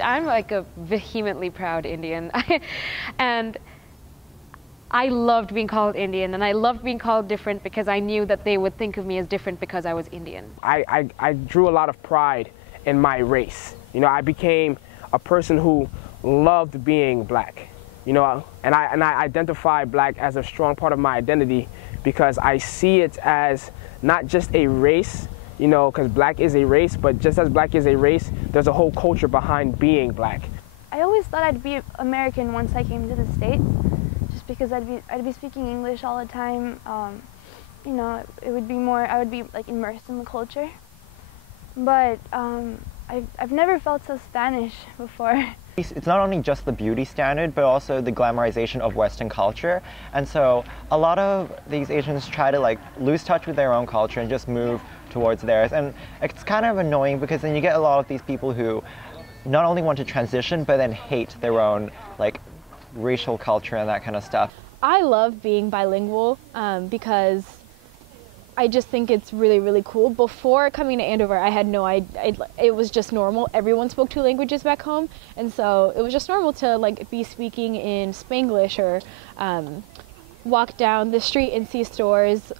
I'm like a vehemently proud Indian. And I loved being called Indian, and I loved being called different because I knew that they would think of me as different because I was Indian. I drew a lot of pride in my race. You know, I became a person who loved being black. You know, and I identify black as a strong part of my identity because I see it as not just a race, you know, because black is a race, but just as black is a race, there's a whole culture behind being black. I always thought I'd be American once I came to the States, just because I'd be speaking English all the time. You know, it would be more, I would be like immersed in the culture. But I've never felt so Spanish before. It's not only just the beauty standard, but also the glamorization of Western culture. And so a lot of these Asians try to like lose touch with their own culture and just move towards theirs. And it's kind of annoying because then you get a lot of these people who not only want to transition, but then hate their own like racial culture and that kind of stuff. I love being bilingual because I just think it's really, really cool. Before coming to Andover, I had no idea. It was just normal. Everyone spoke 2 languages back home, and so it was just normal to like be speaking in Spanglish or walk down the street and see stores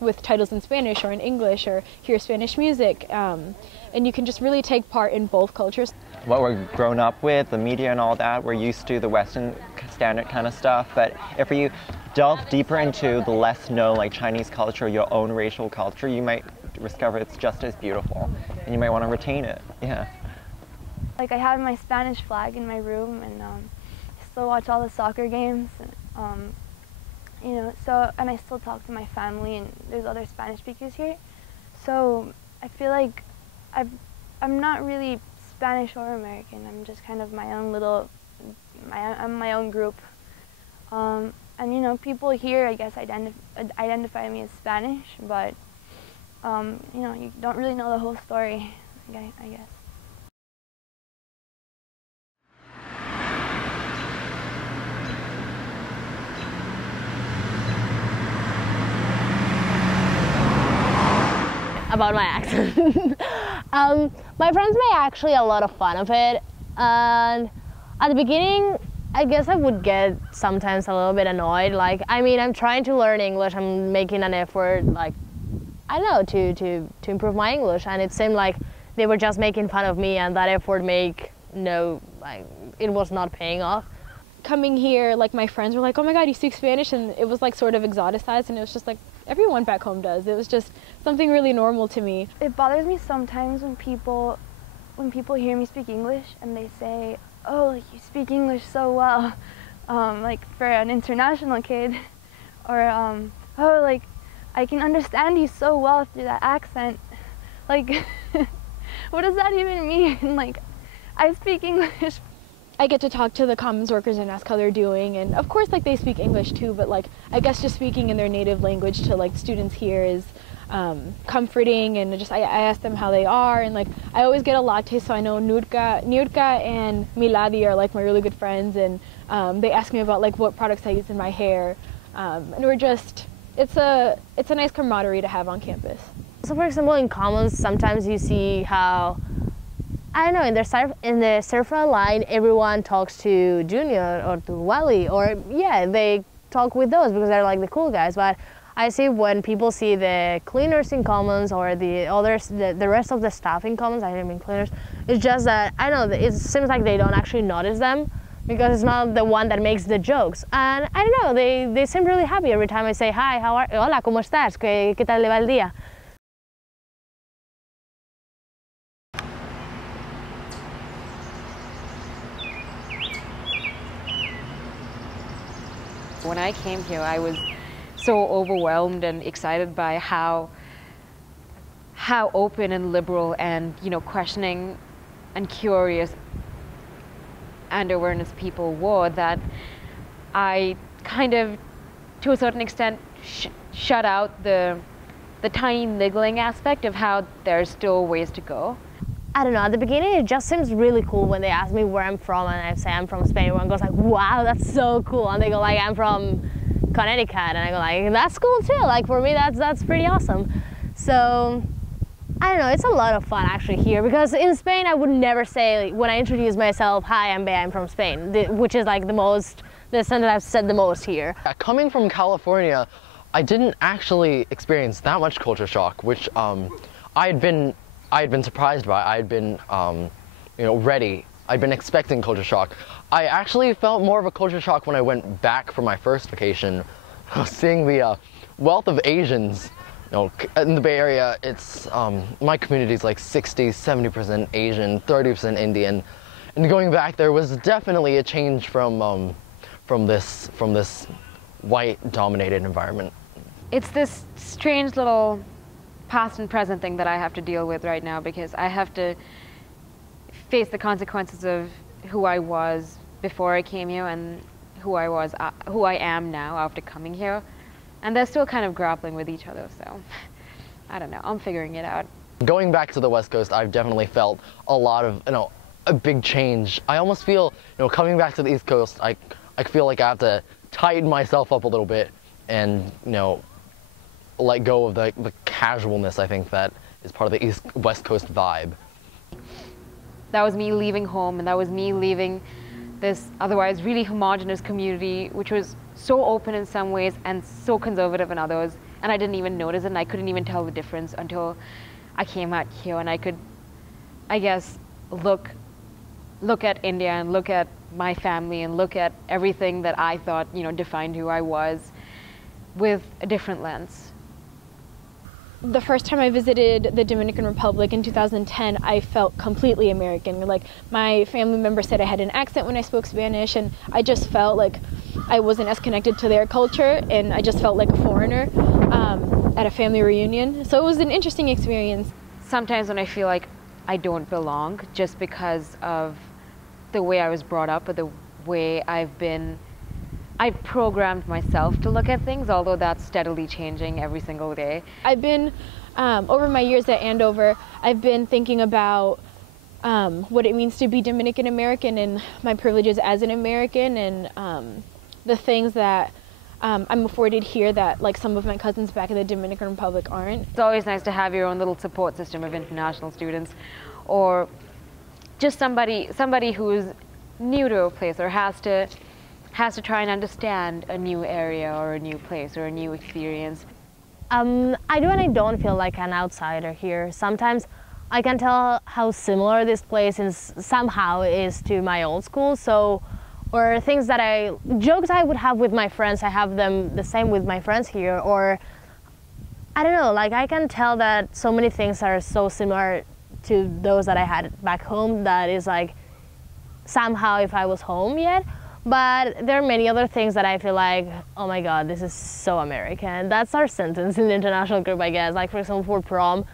with titles in Spanish or in English or hear Spanish music. And you can just really take part in both cultures. What we're grown up with, the media and all that, we're used to the Western standard kind of stuff, but if you delve deeper into the less known like Chinese culture, your own racial culture, you might discover it's just as beautiful and you might want to retain it. Yeah. Like I have my Spanish flag in my room, and I still watch all the soccer games, and, you know, so, and I still talk to my family, and there's other Spanish speakers here. So I feel like I'm not really Spanish or American. I'm just kind of my own little, I'm my own group. And you know, people here, I guess, identify me as Spanish, but you know, you don't really know the whole story, I guess. About my accent. My friends make actually a lot of fun of it, and at the beginning I guess I would get sometimes a little bit annoyed. Like, I mean, I'm trying to learn English, I'm making an effort, like, I don't know, to improve my English, and it seemed like they were just making fun of me, and that effort it was not paying off. Coming here, like my friends were like, oh my God, you speak Spanish, and it was like sort of exoticized, and it was just like, everyone back home does. It was just something really normal to me. It bothers me sometimes when people hear me speak English and they say, oh, like, you speak English so well, like for an international kid, or oh, like, I can understand you so well through that accent. Like, what does that even mean? Like, I speak English. I get to talk to the commons workers and ask how they're doing, and of course, like, they speak English too, but like, I guess just speaking in their native language to like students here is comforting, and just I ask them how they are, and like, I always get a latte, so I know Nurka and Miladi are like my really good friends, and they ask me about like what products I use in my hair, and we're just, it's a nice camaraderie to have on campus. So for example, in commons, sometimes you see how, I don't know, in the surfer line, everyone talks to Junior or to Wally, or yeah, they talk with those because they're like the cool guys. But I see when people see the cleaners in commons or the others, the rest of the staff in commons, I don't mean cleaners, it's just that, I don't know, it seems like they don't actually notice them because it's not the one that makes the jokes. And I don't know, they seem really happy every time I say, hi, how are you? Hola, ¿cómo estás? ¿Qué tal le va el día? When I came here, I was so overwhelmed and excited by how open and liberal and, you know, questioning and curious Andover's people were, that I kind of, to a certain extent, shut out the tiny niggling aspect of how there's still ways to go. I don't know, at the beginning it just seems really cool when they ask me where I'm from and I say I'm from Spain. Everyone goes like, wow, that's so cool. And they go like, I'm from Connecticut. And I go like, that's cool too. Like, for me, that's pretty awesome. So I don't know, it's a lot of fun actually here, because in Spain I would never say, like, when I introduce myself, hi, I'm Bea, I'm from Spain, which is like the sentence I've said the most here. Coming from California, I didn't actually experience that much culture shock, which I had been surprised by. I had been ready. I'd been expecting culture shock. I actually felt more of a culture shock when I went back for my first vacation, seeing the wealth of Asians. In the Bay Area, it's my community is like 60-70% Asian, 30% Indian, and going back there was definitely a change from this white-dominated environment. It's this strange little past and present thing that I have to deal with right now, because I have to face the consequences of who I was before I came here and who I am now after coming here. And they're still kind of grappling with each other, so I don't know, I'm figuring it out. Going back to the West Coast, I've definitely felt a lot of, a big change. I almost feel, coming back to the East Coast, I feel like I have to tighten myself up a little bit and, let go of the casualness, I think, that is part of the West Coast vibe. That was me leaving home, and that was me leaving this otherwise really homogenous community, which was so open in some ways and so conservative in others, and I didn't even notice it, and I couldn't even tell the difference until I came out here, and I could, I guess, look at India and look at my family and look at everything that I thought, defined who I was with a different lens. The first time I visited the Dominican Republic in 2010, I felt completely American. Like, my family member said I had an accent when I spoke Spanish, and I just felt like I wasn't as connected to their culture, and I just felt like a foreigner at a family reunion. So it was an interesting experience. Sometimes when I feel like I don't belong just because of the way I was brought up or the way I've programmed myself to look at things, although that's steadily changing every single day. I've been, over my years at Andover, I've been thinking about what it means to be Dominican American and my privileges as an American, and the things that I'm afforded here that like some of my cousins back in the Dominican Republic aren't. It's always nice to have your own little support system of international students, or just somebody who's new to a place or has to try and understand a new area or a new place or a new experience. I do and I don't feel like an outsider here. Sometimes I can tell how similar this place somehow is to my old school. Or things jokes I would have with my friends, I have them the same with my friends here. Or, I don't know, like I can tell that so many things are so similar to those that I had back home that is like somehow if I was home yet. But there are many other things that I feel like, oh my God, this is so American. That's our sentence in the international group, I guess. Like, for example, for prom,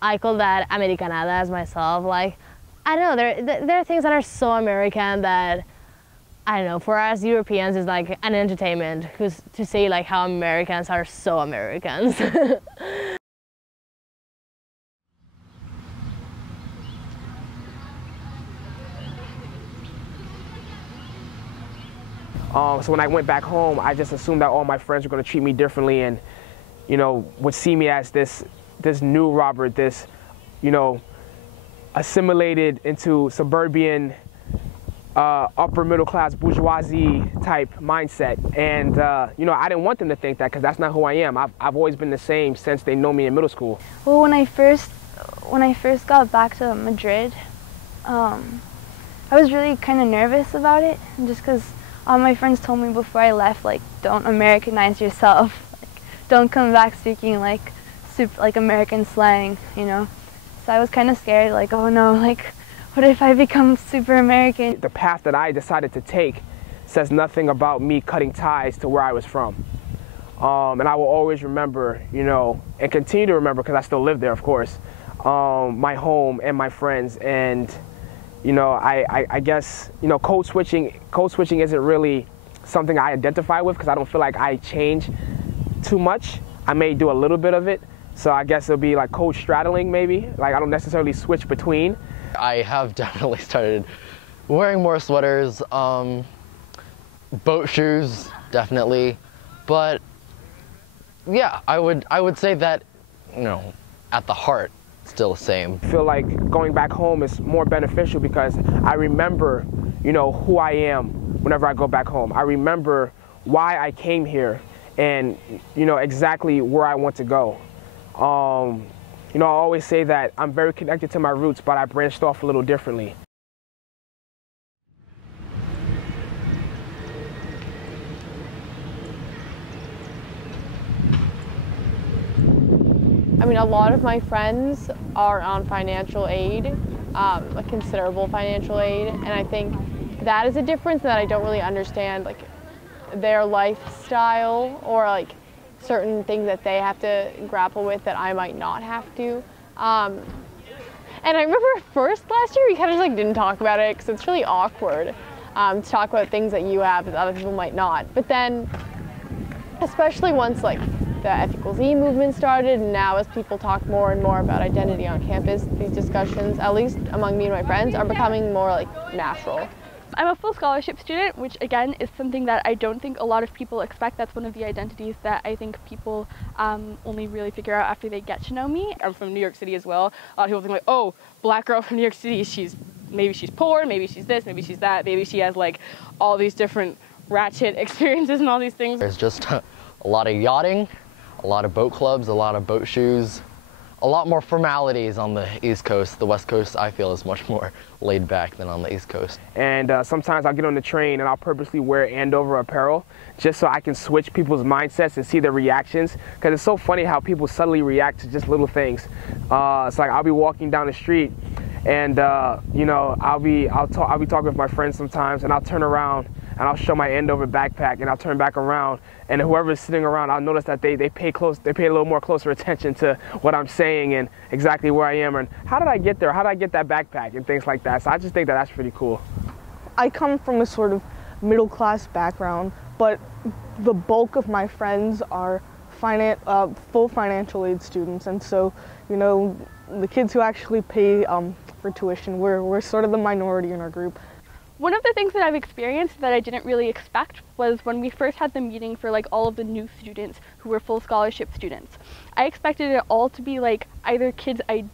I call that Americanada as myself. Like, I don't know, there are things that are so American that, I don't know, for us Europeans, it's like an entertainment to say like how Americans are so Americans. So when I went back home, I just assumed that all my friends were going to treat me differently and, would see me as this new Robert, this, assimilated into suburban, upper middle class bourgeoisie type mindset. And, I didn't want them to think that because that's not who I am. I've always been the same since they know me in middle school. Well, when I first got back to Madrid, I was really kind of nervous about it, just because all my friends told me before I left, like, don't Americanize yourself. Like, don't come back speaking like American slang, So I was kind of scared, like, oh no, like, what if I become super American? The path that I decided to take says nothing about me cutting ties to where I was from. And I will always remember, and continue to remember, because I still live there, of course, my home and my friends. And I guess, code switching isn't really something I identify with because I don't feel like I change too much. I may do a little bit of it. So I guess it'll be like code straddling maybe. Like I don't necessarily switch between. I have definitely started wearing more sweaters, boat shoes, definitely. But yeah, I would say that, at the heart, still the same. I feel like going back home is more beneficial because I remember, you know, who I am whenever I go back home. I remember why I came here and, you know, exactly where I want to go. You know, I always say that I'm very connected to my roots, but I branched off a little differently. I mean, a lot of my friends are on financial aid, a considerable financial aid, and I think that is a difference that I don't really understand, like their lifestyle or like certain things that they have to grapple with that I might not have to. And I remember first last year we kind of just like didn't talk about it because it's really awkward to talk about things that you have that other people might not. But then, especially once like the F=E movement started, and now as people talk more and more about identity on campus, these discussions, at least among me and my friends, are becoming more like natural. I'm a full scholarship student, which again is something that I don't think a lot of people expect. That's one of the identities that I think people only really figure out after they get to know me. I'm from New York City as well. A lot of people think like, oh, black girl from New York City, maybe she's poor, maybe she's this, maybe she's that, maybe she has like all these different ratchet experiences and all these things. There's just a lot of yachting, a lot of boat clubs, a lot of boat shoes, a lot more formalities on the East Coast. The West Coast, I feel, is much more laid back than on the East Coast. And sometimes I'll get on the train and I'll purposely wear Andover apparel just so I can switch people's mindsets and see their reactions. Because it's so funny how people subtly react to just little things. It's like I'll be walking down the street and you know, I'll be talking with my friends sometimes, and I'll turn around and I'll show my Andover backpack, and I'll turn back around, and whoever's sitting around, I'll notice that they pay a little more closer attention to what I'm saying and exactly where I am and how did I get there, how did I get that backpack and things like that. So I just think that that's pretty cool. I come from a sort of middle class background, but the bulk of my friends are full financial aid students, and so, you know, the kids who actually pay for tuition, we're sort of the minority in our group. One of the things that I've experienced that I didn't really expect was when we first had the meeting for like all of the new students who were full scholarship students. I expected it all to be like either kids I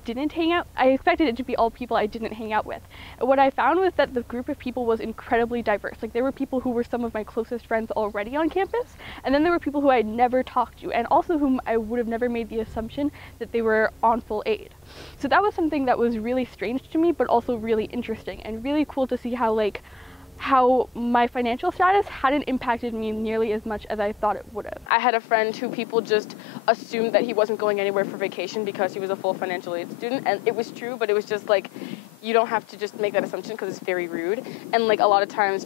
expected it to be all people I didn't hang out with. And what I found was that the group of people was incredibly diverse. Like there were people who were some of my closest friends already on campus, and then there were people who I had never talked to, and also whom I would have never made the assumption that they were on full aid. So that was something that was really strange to me, but also really interesting and really cool to see how my financial status hadn't impacted me nearly as much as I thought it would have. I had a friend who people just assumed that he wasn't going anywhere for vacation because he was a full financial aid student, and it was true, but it was just like, you don't have to just make that assumption because it's very rude. And like a lot of times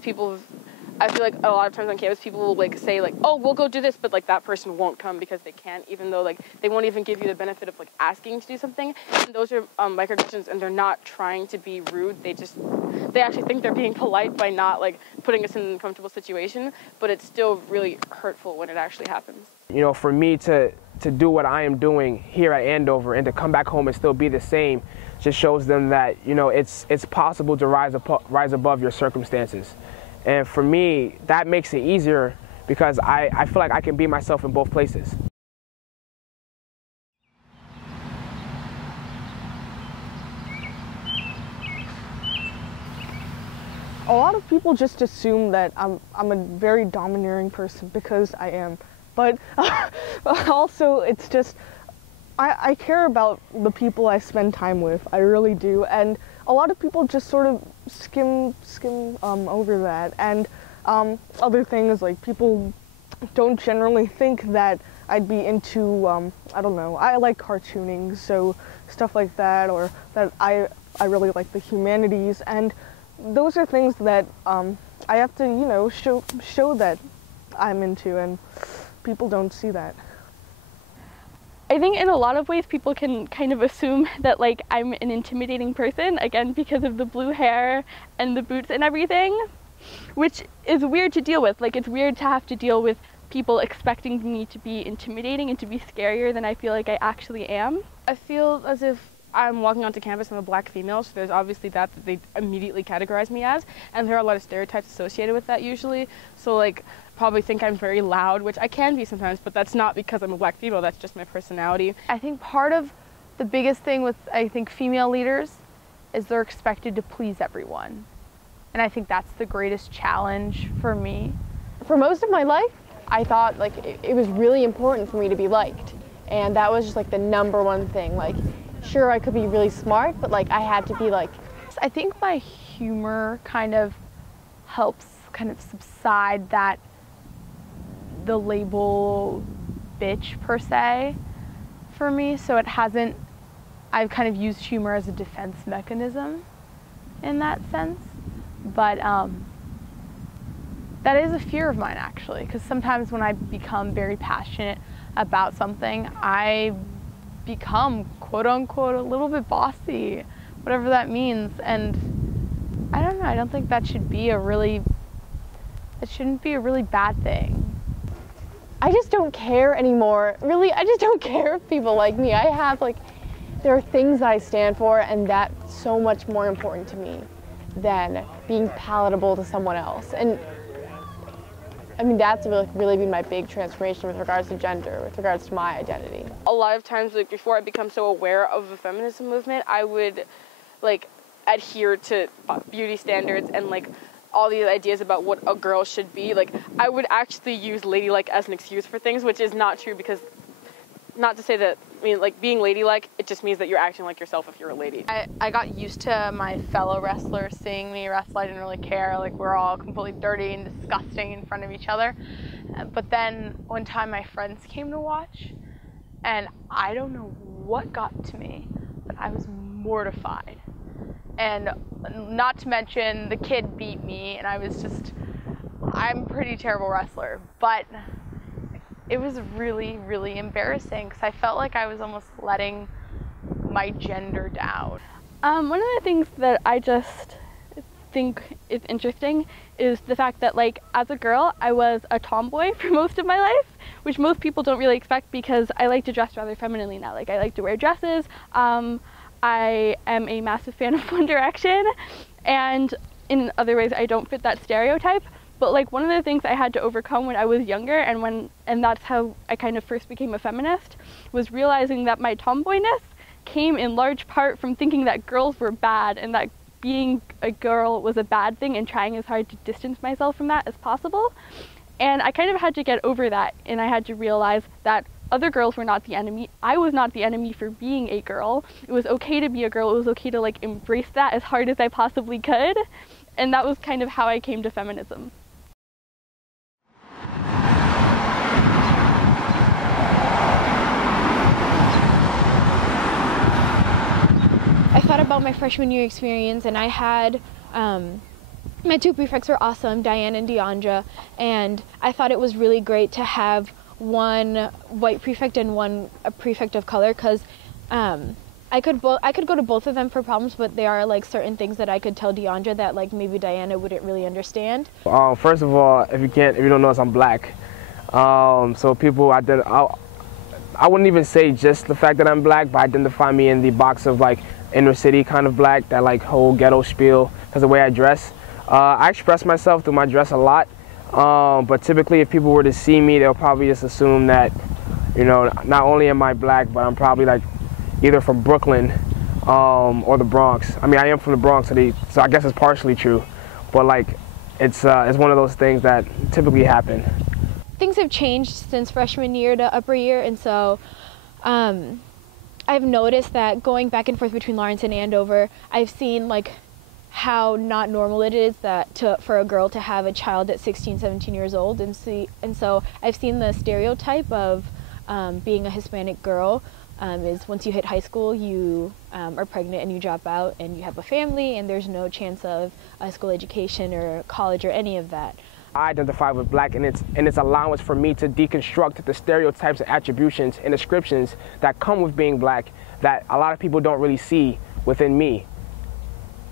I feel like a lot of times on campus people will like say like, oh, we'll go do this, but like that person won't come because they can't, even though like they won't even give you the benefit of like asking to do something. And those are microaggressions, and they're not trying to be rude. They actually think they're being polite by not like putting us in an uncomfortable situation, but it's still really hurtful when it actually happens. You know, for me to do what I am doing here at Andover and to come back home and still be the same just shows them that, you know, it's possible to rise above your circumstances. And for me, that makes it easier because I feel like I can be myself in both places. A lot of people just assume that I'm a very domineering person because I am, but also it's just I care about the people I spend time with. I really do, and a lot of people just sort of skim over that. And other things, like people don't generally think that I'd be into I don't know. I like cartooning, so stuff like that, or that I really like the humanities, and those are things that I have to, you know, show that I'm into, and people don't see that. I think in a lot of ways people can kind of assume that like I'm an intimidating person, again because of the blue hair and the boots and everything, which is weird to deal with. Like it's weird to have to deal with people expecting me to be intimidating and to be scarier than I feel like I actually am. I feel as if I'm walking onto campus, I'm a black female, so there's obviously that they immediately categorize me as, and there are a lot of stereotypes associated with that usually. So like probably think I'm very loud, which I can be sometimes, but that's not because I'm a black female, that's just my personality. I think part of The biggest thing with, I think, female leaders is they're expected to please everyone. And I think that's the greatest challenge for me. For most of my life, I thought like it was really important for me to be liked. And that was just like the #1 thing. Like, sure, I could be really smart, but like I had to be like. I think my humor kind of helps kind of subside that the label bitch per se for me. So it hasn't, I've kind of used humor as a defense mechanism in that sense. But that is a fear of mine actually, because sometimes when I become very passionate about something, I become quote unquote a little bit bossy, whatever that means. And I don't know, I don't think that should be it shouldn't be a really bad thing. I just don't care anymore. Really, I just don't care if people like me. I have like, there are things that I stand for, and that's so much more important to me than being palatable to someone else. And I mean, that's really been my big transformation with regards to gender, with regards to my identity. A lot of times, like before I become so aware of the feminism movement, I would like adhere to beauty standards and like all these ideas about what a girl should be. Like I would actually use ladylike as an excuse for things, which is not true, because not to say that, I mean, like being ladylike, it just means that you're acting like yourself if you're a lady. I got used to my fellow wrestlers seeing me wrestle. I didn't really care. Like, we're all completely dirty and disgusting in front of each other. But then one time my friends came to watch, and I don't know what got to me, but I was mortified. And not to mention, the kid beat me, and I'm a pretty terrible wrestler. But it was really, really embarrassing, because I felt like I was almost letting my gender down. One of the things that I just think is interesting is the fact that, like, as a girl, I was a tomboy for most of my life, which most people don't really expect, because I like to dress rather femininely now. Like, I like to wear dresses. I am a massive fan of One Direction, and in other ways I don't fit that stereotype. But like, one of the things I had to overcome when I was younger, and that's how I kind of first became a feminist, was realizing that my tomboyness came in large part from thinking that girls were bad, and that being a girl was a bad thing, and trying as hard to distance myself from that as possible. And I kind of had to get over that, and I had to realize that other girls were not the enemy. I was not the enemy for being a girl. It was okay to be a girl. It was okay to like embrace that as hard as I possibly could. And that was kind of how I came to feminism. I thought about my freshman year experience, and I had my two prefects were awesome, Diane and Deandra, and I thought it was really great to have one white prefect and one a prefect of color, because I could go to both of them for problems, but there are like certain things that I could tell Deandra that like maybe Diana wouldn't really understand. First of all, if you don't know us, I'm black. So people I wouldn't even say just the fact that I'm black, but identify me in the box of like inner city kind of black, that like whole ghetto spiel, because the way I dress. I express myself through my dress a lot, but typically if people were to see me, they'll probably just assume that, you know, not only am I black, but I'm probably like either from Brooklyn or the Bronx. I mean, I am from the Bronx, so I guess it's partially true, but like it's one of those things that typically happen. Things have changed since freshman year to upper year, and so I've noticed that going back and forth between Lawrence and Andover, I've seen like how not normal it is for a girl to have a child at 16, 17 years old, and so I've seen the stereotype of being a Hispanic girl is once you hit high school, you are pregnant and you drop out and you have a family, and there's no chance of a school education or college or any of that. I identify with black, and it's allowance for me to deconstruct the stereotypes and attributions and descriptions that come with being black that a lot of people don't really see within me,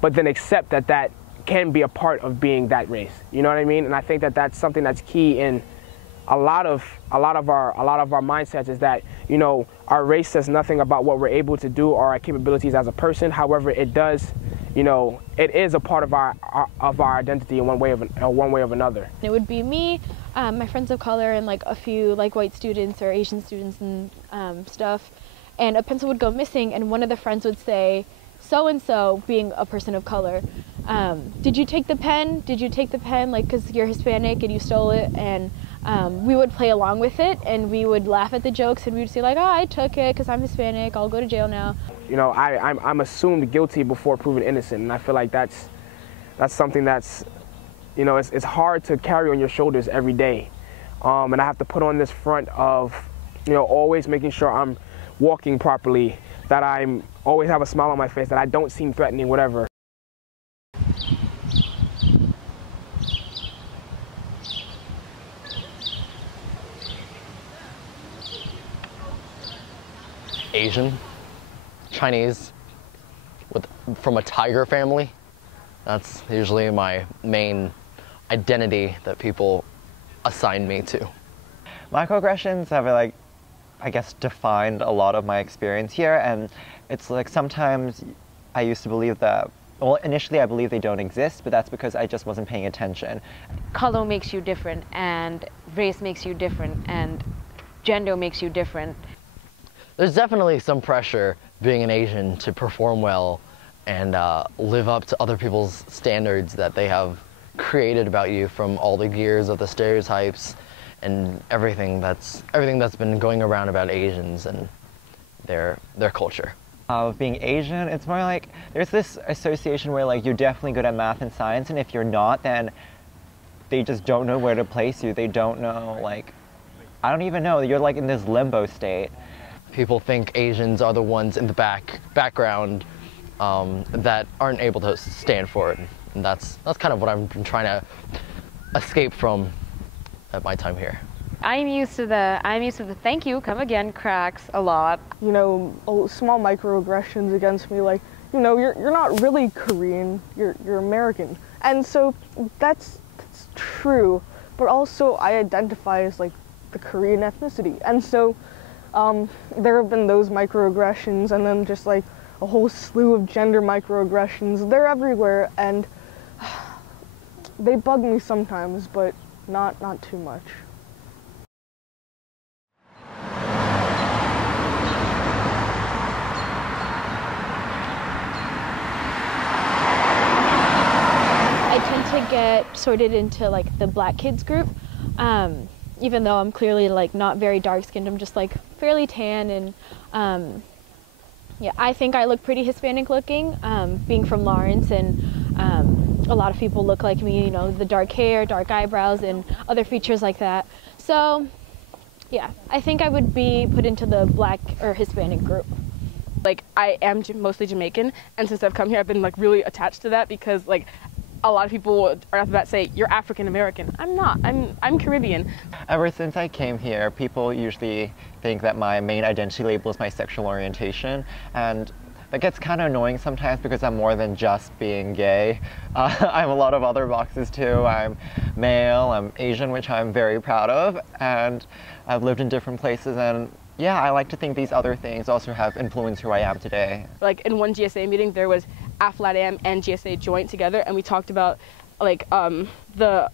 but then accept that that can be a part of being that race. You know what I mean? And I think that that's something that's key in a lot of our mindsets, is that, you know, our race says nothing about what we're able to do or our capabilities as a person. However, it does, you know, it is a part of our identity in one way of another. It would be me, my friends of color, and like a few like white students or Asian students and stuff. and a pencil would go missing, and one of the friends would say, so-and-so, being a person of color, did you take the pen? Did you take the pen, like, because you're Hispanic and you stole it? And we would play along with it, and we would laugh at the jokes, and we would say, like, oh, I took it because I'm Hispanic, I'll go to jail now. You know, I'm assumed guilty before proven innocent, and I feel like that's something that's, you know, it's hard to carry on your shoulders every day. And I have to put on this front of, you know, always making sure I'm walking properly, that I'm always have a smile on my face, that I don't seem threatening, whatever. Asian, Chinese, from a tiger family. That's usually my main identity that people assign me to. Microaggressions have, like, I guess, defined a lot of my experience here, and it's like sometimes I used to believe that, well, initially I believed they don't exist, but that's because I just wasn't paying attention. Color makes you different, and race makes you different, and gender makes you different. There's definitely some pressure being an Asian to perform well and live up to other people's standards that they have created about you from all the years of the stereotypes and everything that's been going around about Asians and their culture. Being Asian, it's more like there's this association where, like, you're definitely good at math and science, and if you're not, then they just don't know where to place you. They don't know, like, I don't even know, you're like in this limbo state. People think Asians are the ones in the background that aren't able to stand for it, and that's kind of what I've been trying to escape from at my time here. I'm used to the thank you, come again cracks a lot. You know, small microaggressions against me, like, you know, you're not really Korean, you're American. And so that's true, but also I identify as, like, the Korean ethnicity. And so there have been those microaggressions, and then just, like, a whole slew of gender microaggressions. They're everywhere, and they bug me sometimes, but not too much. I tend to get sorted into, like, the black kids group, even though I'm clearly, like, not very dark-skinned. I'm just, like, fairly tan, and yeah, I think I look pretty Hispanic looking, being from Lawrence, and a lot of people look like me, you know, the dark hair, dark eyebrows, and other features like that. So yeah, I think I would be put into the black or Hispanic group. Like, I am mostly Jamaican, and since I've come here, I've been, like, really attached to that because, like, a lot of people right off the bat say, you're African American. I'm not, I'm Caribbean. Ever since I came here, people usually think that my main identity label is my sexual orientation, and that gets kind of annoying sometimes because I'm more than just being gay. I'm a lot of other boxes too. I'm male, I'm Asian, which I'm very proud of, and I've lived in different places, and yeah, I like to think these other things also have influenced who I am today. Like, in one GSA meeting, there was AFLATAM and GSA joint together, and we talked about, like, the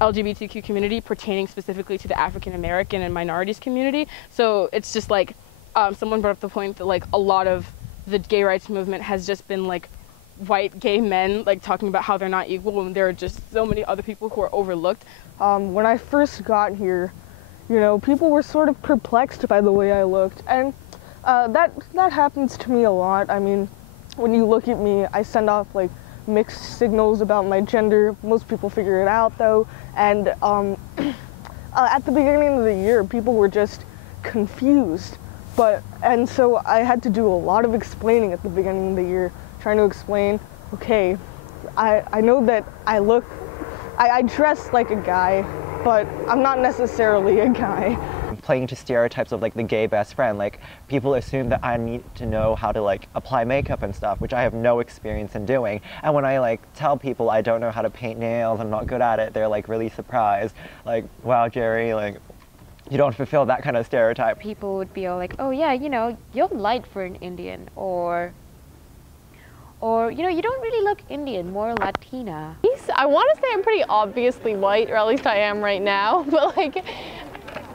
LGBTQ community pertaining specifically to the African American and minorities community. So it's just like, someone brought up the point that, like, a lot of the gay rights movement has just been, like, white gay men, like, talking about how they're not equal when there are just so many other people who are overlooked. When I first got here, you know, people were sort of perplexed by the way I looked, and that happens to me a lot. I mean, when you look at me, I send off, like, mixed signals about my gender. Most people figure it out, though, and at the beginning of the year, people were just confused, and so I had to do a lot of explaining at the beginning of the year, trying to explain, okay, I know that I dress like a guy, but I'm not necessarily a guy. Playing to stereotypes of, like, the gay best friend, like, people assume that I need to know how to, like, apply makeup and stuff, which I have no experience in doing. And when I, like, tell people I don't know how to paint nails, I'm not good at it, they're, like, really surprised. Like, wow, Jerry, like, you don't fulfill that kind of stereotype. People would be all like, oh yeah, you know, you're light for an Indian, or you know, you don't really look Indian, more Latina. I want to say I'm pretty obviously white, or at least I am right now, but, like,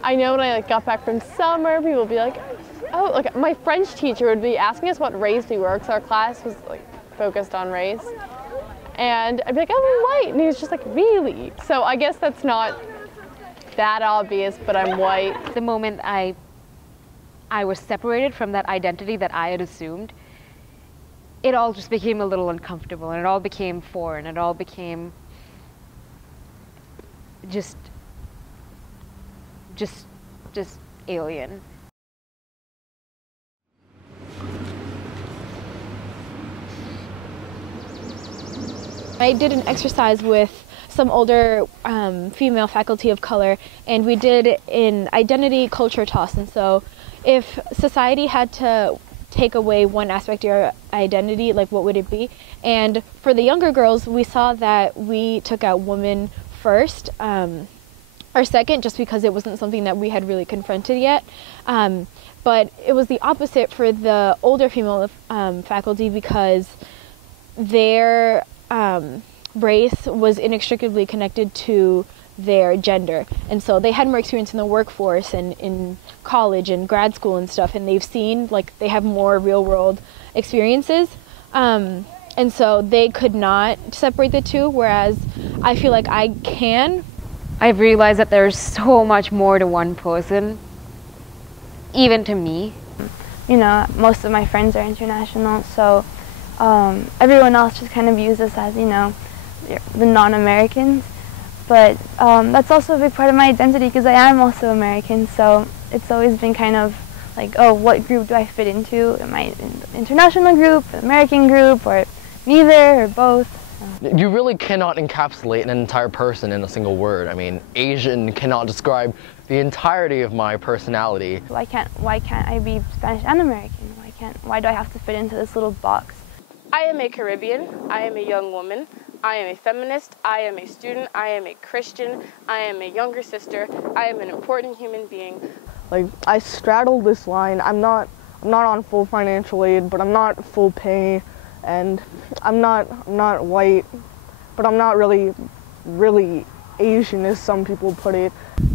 I know when I, like, got back from summer, people would be like, oh, like my French teacher would be asking us what race we were, because our class was like focused on race. And I'd be like, oh, I'm white. And he was just like, really? So I guess that's not that obvious, but I'm white. The moment I was separated from that identity that I had assumed, it all just became a little uncomfortable, and it all became foreign. It all became just alien. I did an exercise with some older female faculty of color, and we did an identity culture toss. And so if society had to take away one aspect of your identity, like what would it be? And for the younger girls, we saw that we took out woman first, or second, just because it wasn't something that we had really confronted yet. But it was the opposite for the older female faculty, because their race was inextricably connected to their gender, and so they had more experience in the workforce and in college and grad school and stuff, and they've seen, like, they have more real world experiences, and so they could not separate the two, whereas I feel like I can. I've realized that there's so much more to one person, even to me. You know, most of my friends are international, so everyone else just kind of views us as, you know, the non-Americans. But that's also a big part of my identity, because I am also American, so it's always been kind of like, oh, what group do I fit into? Am I in the international group, American group, or neither, or both? You really cannot encapsulate an entire person in a single word. I mean, Asian cannot describe the entirety of my personality. Why can't I be Spanish and American? Why do I have to fit into this little box? I am a Caribbean, I am a young woman, I am a feminist, I am a student, I am a Christian, I am a younger sister, I am an important human being. Like, I straddle this line. I'm not on full financial aid, but I'm not full pay, and I'm not white, but I'm not really Asian, as some people put it.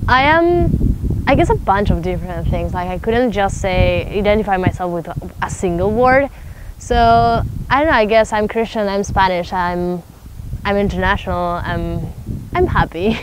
I am, I guess, a bunch of different things. Like, I couldn't just say, identify myself with a single word. So, I don't know, I guess I'm Christian, I'm Spanish, I'm international, I'm happy.